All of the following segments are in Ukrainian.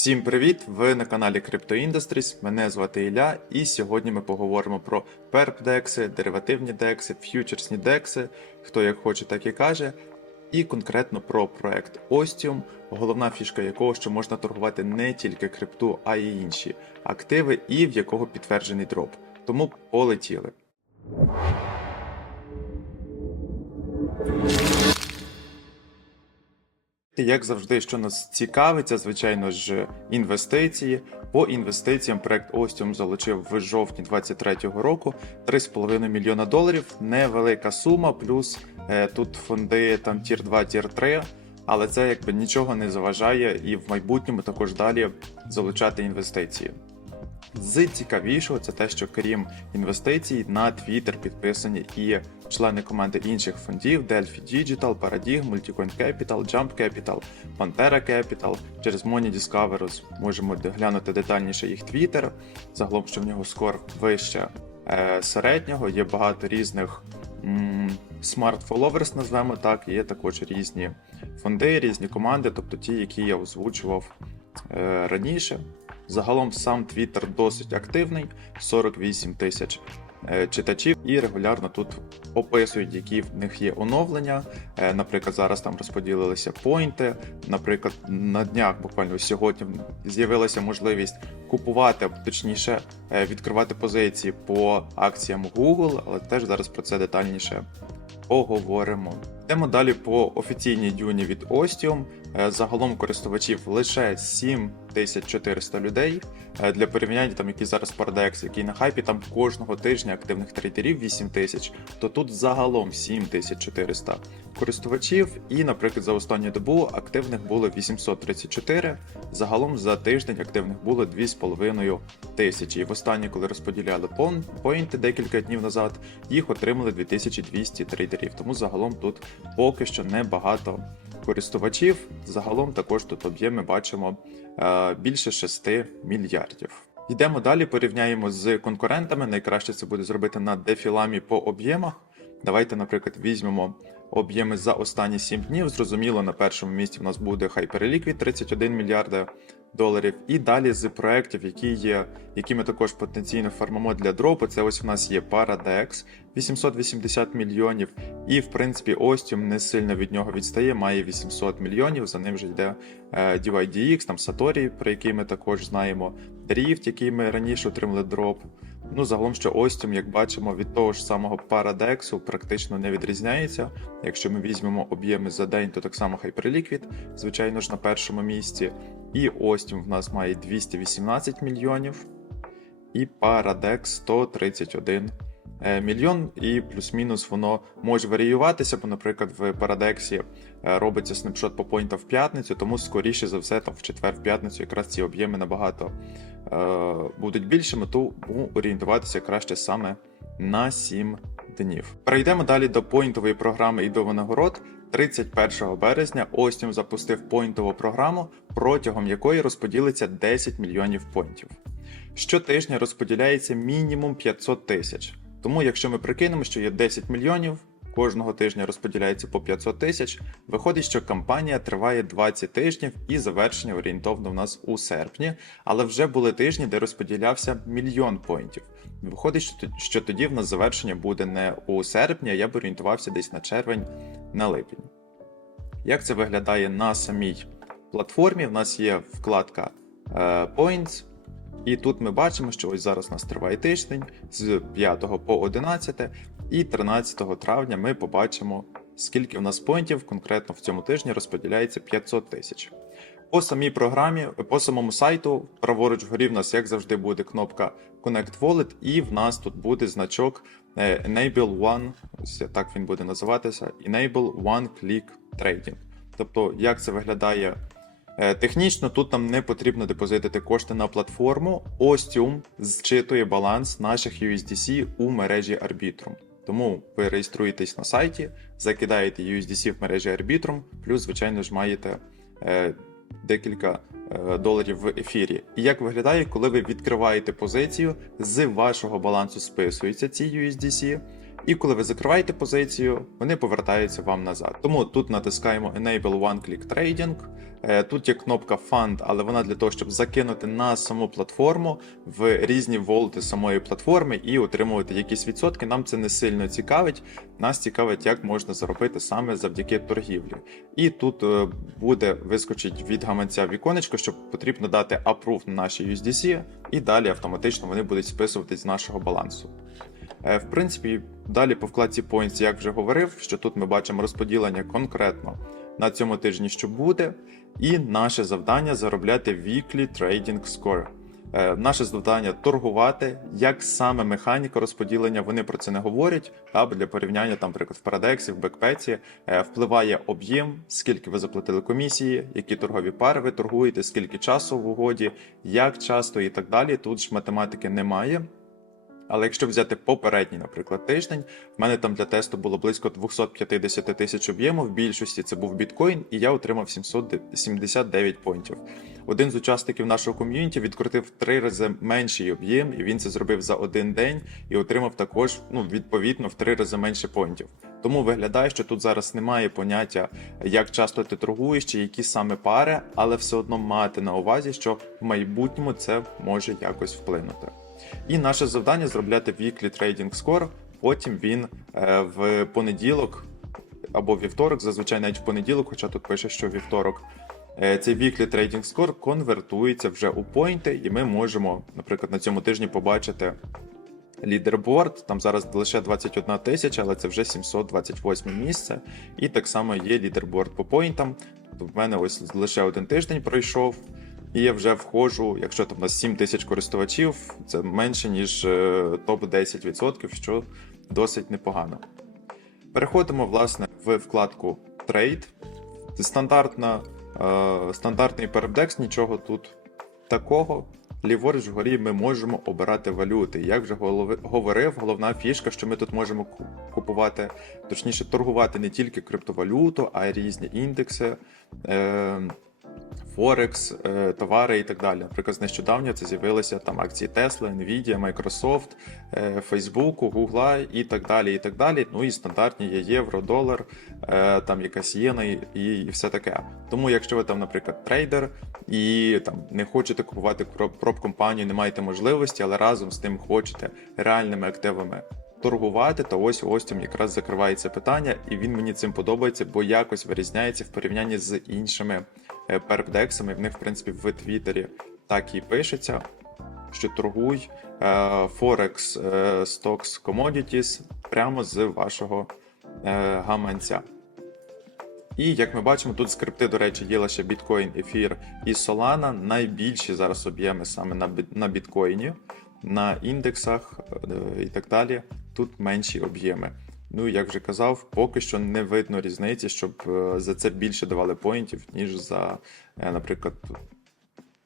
Всім привіт! Ви на каналі Crypto Industries. Мене звати Ілля, і сьогодні ми поговоримо про перп-декси, деривативні декси, ф'ючерсні декси, хто як хоче, так і каже. І конкретно про проект Ostium, головна фішка якого що можна торгувати не тільки крипту, а й інші активи, і в якого підтверджений дроп. Тому полетіли. Як завжди, що нас цікавить, це звичайно ж інвестиції. По інвестиціям проект Остіум залучив в жовтні 2023 року 3,5 мільйона доларів. Невелика сума, плюс е, тут фонди там тір 2, тір 3, але це якби нічого не заважає і в майбутньому також далі залучати інвестиції. З цікавішого це те, що крім інвестицій на Twitter підписані і члени команди інших фондів Delphi Digital, Paradigm, Multicoin Capital, Jump Capital, Pantera Capital. Через Money Discover можемо глянути детальніше їх Twitter. Загалом, що в нього скор вище е, середнього, є багато різних followers, назвемо так, є також різні фонди, різні команди, тобто ті, які я озвучував е, раніше. Загалом сам Twitter досить активний, 48 тисяч е, читачів, і регулярно тут описують, які в них є оновлення. Е, Наприклад, зараз там розподілилися поінти. Наприклад, на днях, буквально сьогодні, з'явилася можливість купувати, точніше, е, відкривати позиції по акціям Google, але теж зараз про це детальніше поговоримо. Йдемо далі по офіційній дюні від Ostium. Е, Загалом користувачів лише 7400 людей. Е, Для порівняння, там який зараз Paradex, який на хайпі, там кожного тижня активних трейдерів 8000, то тут загалом 7400 користувачів. І, наприклад, за останню добу активних було 834. Загалом за тиждень активних було 2,5 тисячі. І в останнє, коли розподіляли поінти декілька днів назад, їх отримали 2200 трейдерів. Тому загалом тут поки що небагато користувачів. Загалом також тут об'єми бачимо е, більше 6 мільярдів. Йдемо далі, порівняємо з конкурентами. Найкраще це буде зробити на дефіламі по об'ємах. Давайте, наприклад, візьмемо об'єми за останні 7 днів. Зрозуміло, на першому місці в нас буде Hyperliquid 31 мільярда доларів. І далі з проєктів, які є, які ми також потенційно фармимо для дропу. Це ось у нас є Paradex 880 мільйонів. І в принципі Ostium не сильно від нього відстає, має 800 мільйонів. За ним вже йде е, DYDX, там Satori, про який ми також знаємо, Drift, який ми раніше отримали дроп. Ну, загалом, що Ostium, як бачимо, від того ж самого Paradex практично не відрізняється. Якщо ми візьмемо об'єми за день, то так само Hyperliquid, звичайно ж, на першому місці. І Ostium в нас має 218 мільйонів, і Paradex 131 е, мільйон, і плюс-мінус воно може варіюватися, бо, наприклад, в Paradex е, робиться снапшот по поінтам в п'ятницю, тому скоріше за все, там в четвер, в п'ятницю якраз ці об'єми набагато е, будуть більшими, тому орієнтуватися краще саме на 7 днів. Перейдемо далі до поінтової програми і до винагород. 31 березня Остім запустив поінтову програму, протягом якої розподілиться 10 мільйонів поінтів. Щотижня розподіляється мінімум 500 тисяч. Тому, якщо ми прикинемо, що є 10 мільйонів, кожного тижня розподіляється по 500 тисяч, виходить, що кампанія триває 20 тижнів і завершення орієнтовно в нас у серпні, але вже були тижні, де розподілявся мільйон поінтів. Виходить, що тоді в нас завершення буде не у серпні, а я б орієнтувався десь на червень, на липень. Як це виглядає на самій платформі? В нас є вкладка е, Points, і тут ми бачимо, що ось зараз у нас триває тиждень з 5 по 11, і 13 травня ми побачимо, скільки в нас поінтів конкретно в цьому тижні розподіляється 500 тисяч. По самій програмі, по самому сайту, праворуч вгорі в нас, як завжди, буде кнопка Connect Wallet, і в нас тут буде значок е, Enable One, ось так він буде називатися, Enable One Click Trading. Тобто, як це виглядає Е, Технічно тут нам не потрібно депозитити кошти на платформу. Ostium зчитує баланс наших USDC у мережі Arbitrum. Тому ви реєструєтесь на сайті, закидаєте USDC в мережі Arbitrum, плюс, звичайно ж, маєте е, декілька е, доларів в ефірі. І як виглядає, коли ви відкриваєте позицію, з вашого балансу списуються ці USDC. І коли ви закриваєте позицію, вони повертаються вам назад. Тому тут натискаємо Enable One Click Trading. Е, Тут є кнопка Fund, але вона для того, щоб закинути на саму платформу в різні волти самої платформи і отримувати якісь відсотки. Нам це не сильно цікавить. Нас цікавить, як можна заробити саме завдяки торгівлі. І тут е, буде вискочить від гаманця віконечко, що потрібно дати approve на наші USDC, і далі автоматично вони будуть списуватись з нашого балансу. Е, В принципі, далі по вкладці Points, як вже говорив, що тут ми бачимо розподілення конкретно на цьому тижні, що буде, і наше завдання заробляти Weekly Trading Score. Е, Наше завдання торгувати, як саме механіка розподілення, вони про це не говорять. Або для порівняння, там, наприклад, в Парадексі, в Бекпеті е, впливає об'єм, скільки ви заплатили комісії, які торгові пари ви торгуєте, скільки часу в угоді, як часто і так далі. Тут ж математики немає. Але якщо взяти попередній, наприклад, тиждень, в мене там для тесту було близько 250 тисяч об'єму. В більшості це був біткоін, і я отримав 779 поінтів. Один з учасників нашого ком'юніті відкрутив три рази менший об'єм, і він це зробив за один день і отримав також ну, відповідно в три рази менше поінтів. Тому виглядає, що тут зараз немає поняття, як часто ти торгуєш, чи які саме пари, але все одно мати на увазі, що в майбутньому це може якось вплинути. І наше завдання зробляти weekly trading score. Потім він е, в понеділок або вівторок, зазвичай навіть в понеділок, хоча тут пише, що вівторок. е, Цей weekly trading score конвертується вже у поінти, і ми можемо, наприклад, на цьому тижні побачити лідерборд. Там зараз лише 21 тисяча, але це вже 728 місце. І так само є лідерборд по поінтам. В мене ось лише один тиждень пройшов. І я вже входжу, якщо там у нас 7 тисяч користувачів, це менше, ніж топ 10%, що досить непогано. Переходимо власне в вкладку Trade. Це стандартна, е, стандартний перебдекс, нічого тут такого. Ліворуч вгорі ми можемо обирати валюти. Як вже голови- говорив, головна фішка, що ми тут можемо купувати, точніше, торгувати не тільки криптовалюту, а й різні індекси. Е, Форекс, е, товари і так далі. Наприклад, нещодавно це з'явилися там акції Tesla, Nvidia, Microsoft, е, Facebook, Google і так далі. і так далі. Ну і стандартні є євро, долар, е, там якась єна і, і, все таке. Тому, якщо ви там, наприклад, трейдер і там не хочете купувати проб-компанію, не маєте можливості, але разом з тим хочете реальними активами. Торгувати, то ось ось цим якраз закривається питання, і він мені цим подобається, бо якось вирізняється в порівнянні з іншими е, перпдексами. В них, в принципі, в Твіттері так і пишеться, що торгуй е, Forex е, Stocks Commodities прямо з вашого е, гаманця. І як ми бачимо, тут скрипти, до речі, є лише біткоін, ефір і Solana. Найбільші зараз об'єми саме на, біткоїні, на індексах е, і так далі. Тут менші об'єми. Ну, як вже казав, поки що не видно різниці, щоб е, за це більше давали поінтів, ніж за, е, наприклад,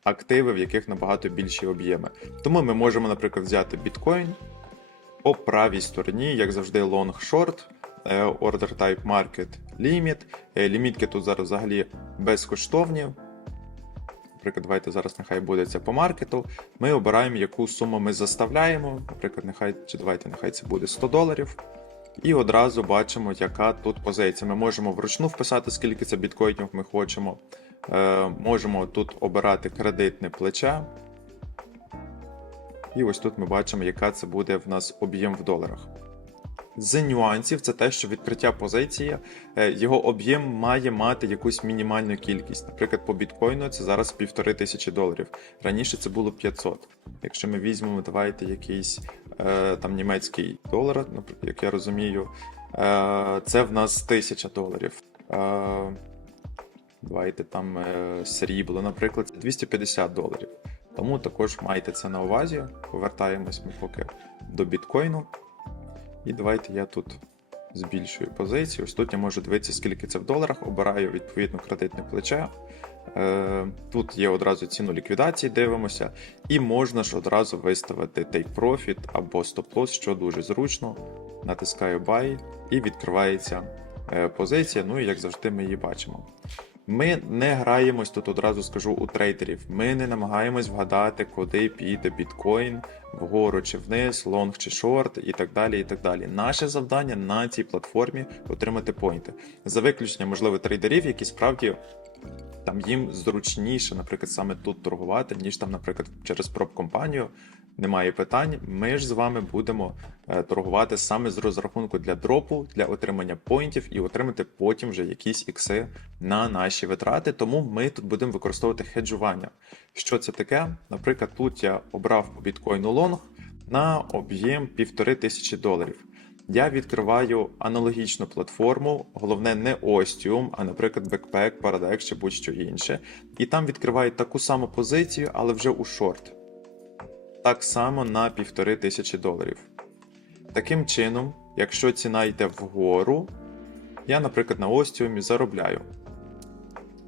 активи, в яких набагато більші об'єми. Тому ми можемо, наприклад, взяти біткоін по правій стороні, як завжди, long-short, е, order type market limit. Лімітки тут зараз взагалі безкоштовні. Наприклад, давайте зараз нехай буде це по маркету. Ми обираємо, яку суму ми заставляємо. Наприклад, нехай чи давайте нехай це буде 100 доларів. І одразу бачимо, яка тут позиція. Ми можемо вручну вписати, скільки це біткоїнів ми хочемо. Е, можемо тут обирати кредитне плече. І ось тут ми бачимо, яка це буде в нас об'єм в доларах. З нюансів це те, що відкриття позиції, е, його об'єм має мати якусь мінімальну кількість. Наприклад, по біткоїну це зараз півтори тисячі доларів. Раніше це було 500. Якщо ми візьмемо, давайте якийсь е, там німецький долар, як я розумію, е, це в нас 1000 доларів. Давайте там срібло, наприклад, 250 доларів. Тому також майте це на увазі. Повертаємось ми поки до біткоїну. І давайте я тут збільшую позицію. Ось тут я можу дивитися, скільки це в доларах, обираю відповідно кредитне плече. Е, Тут є одразу ціну ліквідації, дивимося, і можна ж одразу виставити Take Profit або Stop Loss, що дуже зручно. Натискаю Buy і відкривається е, позиція. Ну і як завжди, ми її бачимо. Ми не граємось тут одразу скажу у трейдерів. Ми не намагаємось вгадати, куди піде біткоін, вгору чи вниз, лонг чи шорт і так далі. і так далі. Наше завдання на цій платформі отримати поінти. За виключенням, можливо, трейдерів, які справді там їм зручніше, наприклад, саме тут торгувати, ніж там, наприклад, через проб-компанію. Немає питань. Ми ж з вами будемо е, торгувати саме з розрахунку для дропу, для отримання поінтів і отримати потім вже якісь ікси на наші витрати. Тому ми тут будемо використовувати хеджування. Що це таке? Наприклад, тут я обрав по біткоїну лонг на об'єм 1500 тисячі доларів. Я відкриваю аналогічну платформу, головне не Ostium, а, наприклад, Backpack, Paradex чи будь-що інше. І там відкриваю таку саму позицію, але вже у шорт. Так само на 1500 доларів. Таким чином, якщо ціна йде вгору, я, наприклад, на Ostium заробляю.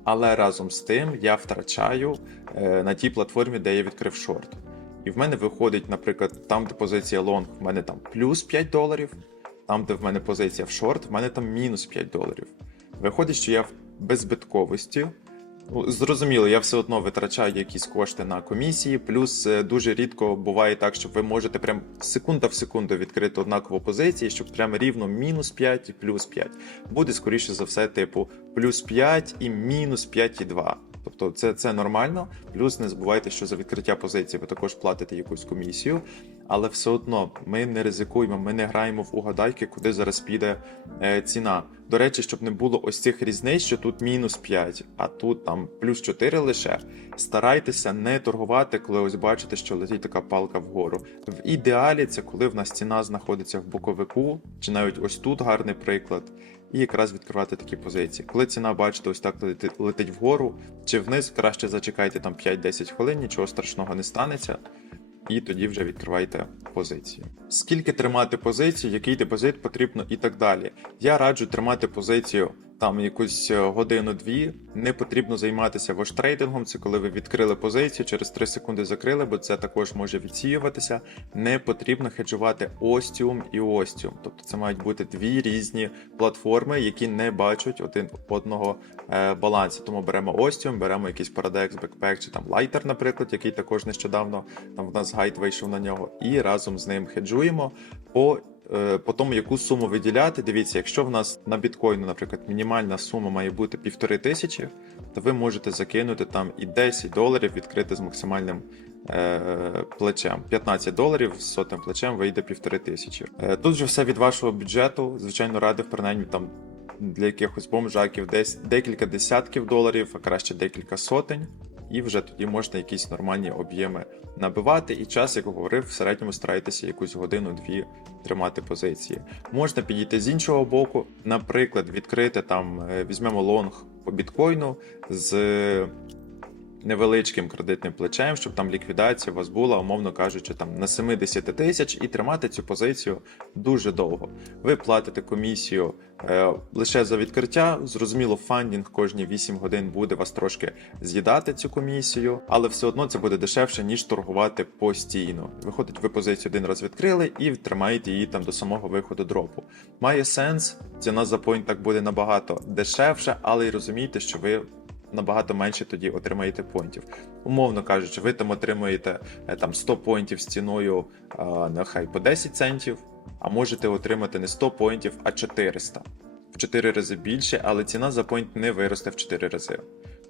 Але разом з тим я втрачаю е, на тій платформі, де я відкрив шорт. І в мене виходить, наприклад, там, де позиція лонг, в мене там плюс 5 доларів, там, де в мене позиція в шорт, в мене там мінус 5 доларів. Виходить, що я в беззбитковості. Ну, Зрозуміло, я все одно витрачаю якісь кошти на комісії, плюс е, дуже рідко буває так, що ви можете прям секунда в секунду відкрити однакову позицію, щоб прям рівно мінус 5 і плюс 5. Буде скоріше за все, типу плюс 5 і мінус 5,2. Тобто це, це нормально. Плюс не забувайте, що за відкриття позиції ви також платите якусь комісію, але все одно ми не ризикуємо, ми не граємо в угадайки, куди зараз піде е, ціна. До речі, щоб не було ось цих різниць, що тут мінус 5, а тут там плюс 4 лише. Старайтеся не торгувати, коли ось бачите, що летить така палка вгору. В ідеалі це коли в нас ціна знаходиться в боковику, чи навіть ось тут гарний приклад. І якраз відкривати такі позиції. Коли ціна, бачите, ось так летить, вгору чи вниз, краще зачекайте там 5-10 хвилин, нічого страшного не станеться. І тоді вже відкривайте позиції. Скільки тримати позицій, який депозит потрібно і так далі. Я раджу тримати позицію там якусь е, годину-дві. Не потрібно займатися воштрейдингом. Це коли ви відкрили позицію, через 3 секунди закрили, бо це також може відсіюватися. Не потрібно хеджувати Ostium і Ostium. Тобто це мають бути дві різні платформи, які не бачать один одного е, балансу. Тому беремо Ostium, беремо якийсь Paradex, Backpack чи там Lighter, наприклад, який також нещодавно там в нас гайд вийшов на нього, і разом з ним хеджуємо по по тому, яку суму виділяти, дивіться, якщо в нас на біткоїну, наприклад, мінімальна сума має бути півтори тисячі, то ви можете закинути там і 10 доларів відкрити з максимальним е, плечем. 15 доларів з сотим плечем вийде півтори тисячі. Е, тут же все від вашого бюджету. Звичайно, радив принаймні там для якихось бомжаків десь декілька десятків доларів, а краще декілька сотень. І вже тоді можна якісь нормальні об'єми набивати. І час, як говорив, в середньому старайтеся якусь годину-дві тримати позиції. Можна підійти з іншого боку, наприклад, відкрити там, е, візьмемо лонг по біткоїну з невеличким кредитним плечем, щоб там ліквідація у вас була, умовно кажучи, там на 70 тисяч, і тримати цю позицію дуже довго. Ви платите комісію е, лише за відкриття. Зрозуміло, фандінг кожні 8 годин буде вас трошки з'їдати цю комісію, але все одно це буде дешевше, ніж торгувати постійно. Виходить, ви позицію один раз відкрили і тримаєте її там до самого виходу дропу. Має сенс, ціна за поінт так буде набагато дешевше, але й розумійте, що ви набагато менше тоді отримаєте поінтів. Умовно кажучи, ви там отримуєте е, там 100 поінтів з ціною е, нехай по 10 центів, а можете отримати не 100 поінтів, а 400. В 4 рази більше, але ціна за поінт не виросте в 4 рази.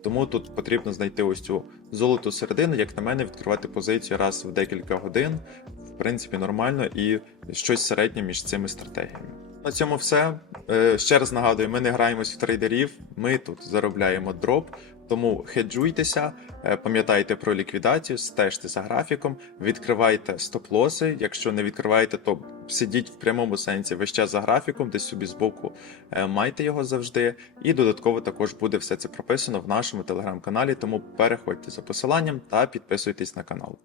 Тому тут потрібно знайти ось цю золоту середину, як на мене, відкривати позицію раз в декілька годин, в принципі, нормально і щось середнє між цими стратегіями. На цьому все. Е, Ще раз нагадую, ми не граємось в трейдерів, ми тут заробляємо дроп. Тому хеджуйтеся, е, пам'ятайте про ліквідацію, стежте за графіком, відкривайте стоп-лоси. Якщо не відкриваєте, то сидіть в прямому сенсі весь час за графіком, десь собі збоку е, майте його завжди. І додатково також буде все це прописано в нашому телеграм-каналі. Тому переходьте за посиланням та підписуйтесь на канал.